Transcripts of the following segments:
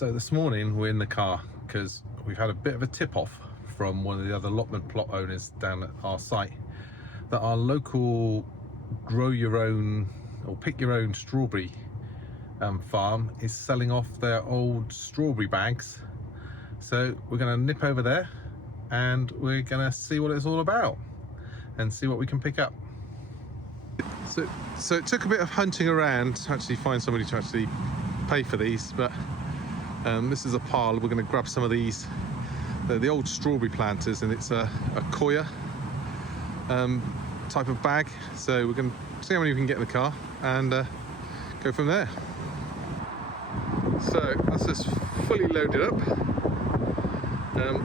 So this morning we're in the car because we've had a bit of a tip-off from one of the other allotment plot owners down at our site that our local grow your own or pick your own strawberry farm is selling off their old strawberry bags. So we're going to nip over there and we're going to see what it's all about and see what we can pick up. So it took a bit of hunting around to actually find somebody to actually pay for these, but this is a pile. We're going to grab some of these, the old strawberry planters, and it's a Coir type of bag. So we're going to see how many we can get in the car and go from there. So that's just fully loaded up.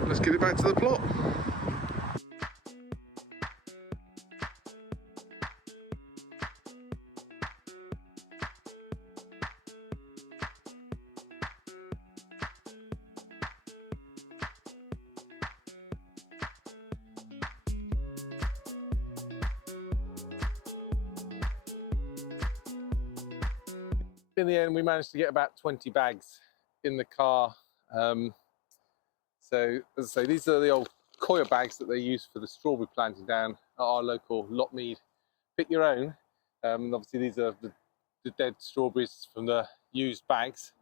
Let's get it back to the plot. In the end, we managed to get about 20 bags in the car. So, as I say, these are the old Coir bags that they use for the strawberry planting down at our local Allotment. Pick your own. Obviously, these are the dead strawberries from the used bags.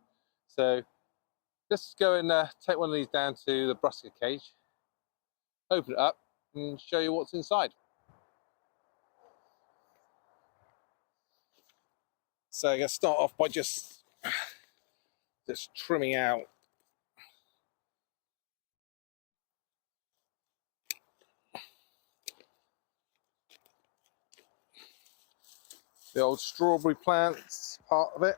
So, let's go and take one of these down to the brusker cage, open it up, and show you what's inside. So, I'm going to start off by just trimming out the old strawberry plants part of it.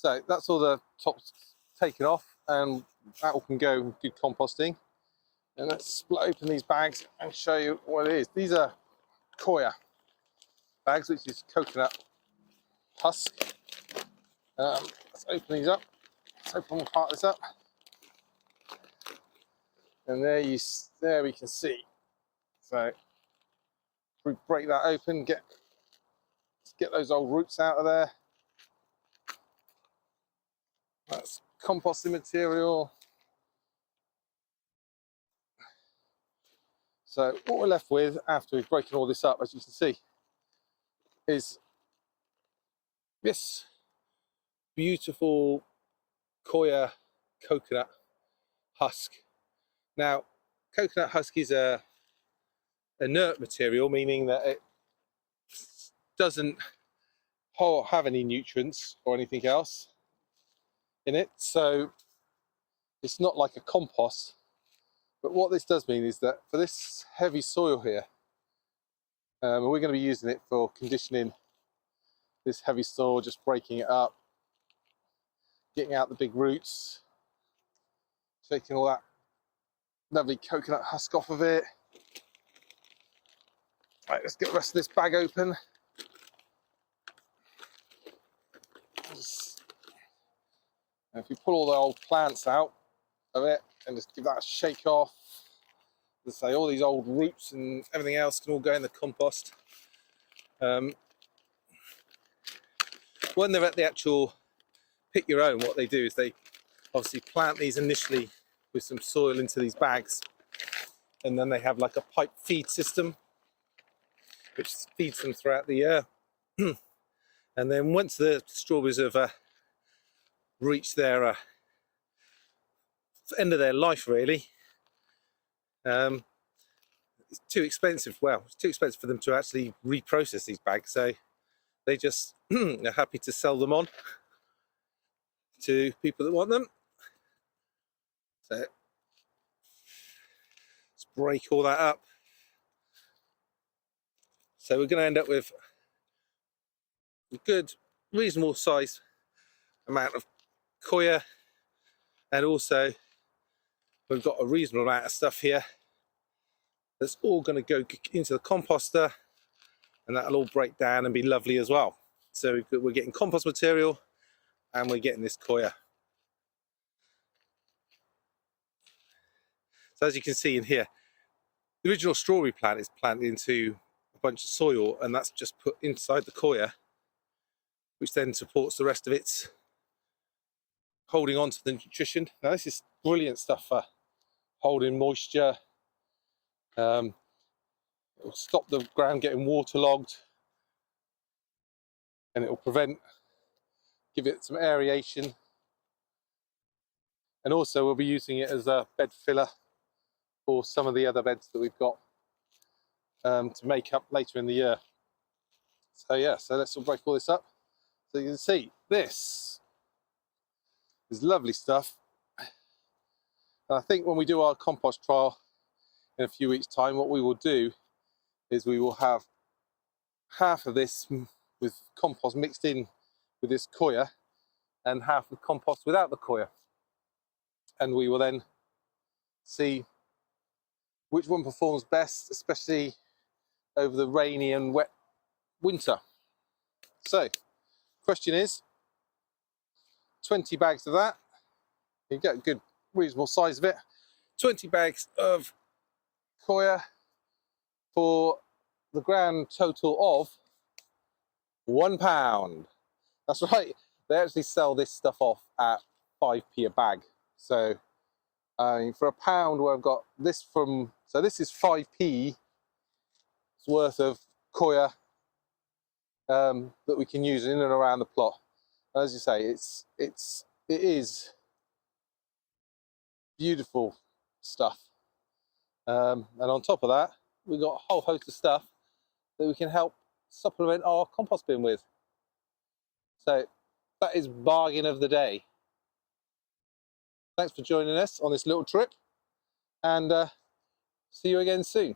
So that's all the tops taken off, and that all can go in good composting. And let's split open these bags and show you what it is. These are Coir bags, which is coconut husk. Let's open these up. Let's open one part of this up, and there we can see. So if we break that open, get those old roots out of there. That's composting material. So what we're left with after we've broken all this up, as you can see, is this beautiful Coir coconut husk. Now, coconut husk is a inert material, meaning that it doesn't have any nutrients or anything else in it, so it's not like a compost. But what this does mean is that for this heavy soil here, we're going to be using it for conditioning this heavy soil, just breaking it up, getting out the big roots, taking all that lovely coconut husk off of it. Right, let's get the rest of this bag open. And if we pull all the old plants out of it and just give that a shake off, as I say, all these old roots and everything else can all go in the compost. When they're at the actual pick your own, what they do is they obviously plant these initially with some soil into these bags, and then they have like a pipe feed system which feeds them throughout the year. And then once the strawberries have reached their end of their life, really, it's too expensive. Well, it's too expensive for them to actually reprocess these bags, so they just are happy to sell them on to people that want them. So let's break all that up. So we're going to end up with a good, reasonable size amount of Coir, and also we've got a reasonable amount of stuff here that's all going to go into the composter and that'll all break down and be lovely as well. So we're getting compost material and we're getting this coir. So as you can see in here, the original strawberry plant is planted into a bunch of soil, and that's just put inside the coir, which then supports the rest of its holding on to the nutrition. Now this is brilliant stuff for holding moisture. It'll stop the ground getting waterlogged, and it will give it some aeration. And also we'll be using it as a bed filler for some of the other beds that we've got to make up later in the year. So yeah, so let's all break all this up. So you can see this is lovely stuff. And I think when we do our compost trial in a few weeks' time, what we will do is we will have half of this with compost mixed in with this coir and half with compost without the coir. And we will then see which one performs best, especially over the rainy and wet winter. So, question is, 20 bags of that, you get a good reasonable size of it, 20 bags of coir for the grand total of £1. That's right, they actually sell this stuff off at 5p a bag. So for £1 where I've got this from, so this is 5p worth of coir that we can use in and around the plot. As you say, it is beautiful stuff. And on top of that, we've got a whole host of stuff that we can help supplement our compost bin with. So that is bargain of the day. Thanks for joining us on this little trip, and see you again soon.